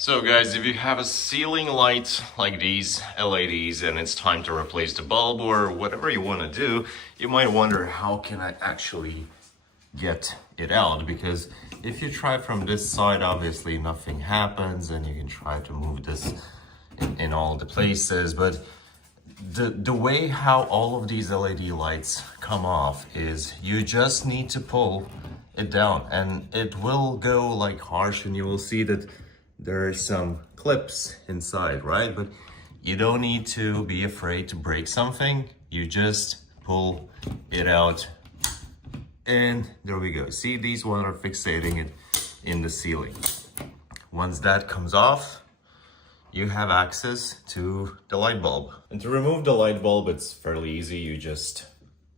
So guys, if you have a ceiling light like these LEDs and it's time to replace the bulb or whatever you want to do, you might wonder, how can I actually get it out? Because if you try from this side, obviously nothing happens, and you can try to move this in all the places, but the way how all of these LED lights come off is you just need to pull it down and it will go like harsh, and you will see that there are some clips inside, right? But you don't need to be afraid to break something. You just pull it out and there we go. See, these ones are fixating it in the ceiling. Once that comes off, you have access to the light bulb. And to remove the light bulb, it's fairly easy. You just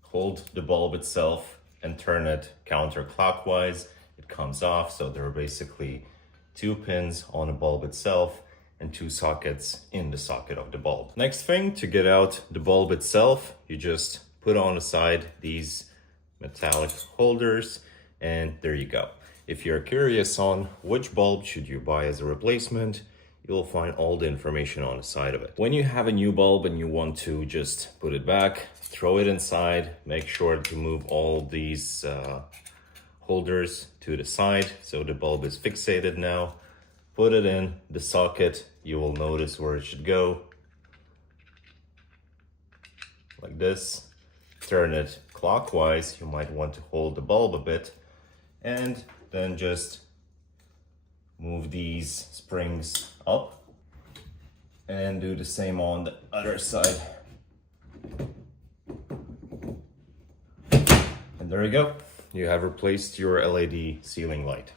hold the bulb itself and turn it counterclockwise. It comes off. So there are basically 2 pins on the bulb itself and 2 sockets in the socket of the bulb. Next thing, to get out the bulb itself, you just put on the side these metallic holders, and there you go. If you're curious on which bulb should you buy as a replacement, you'll find all the information on the side of it. When you have a new bulb and you want to just put it back, throw it inside, make sure to move all these holders to the side so the bulb is fixated now. Put it in the socket. You will notice where it should go, like this. Turn it clockwise. You might want to hold the bulb a bit, and then just move these springs up and do the same on the other side. And there you go. You have replaced your LED ceiling light.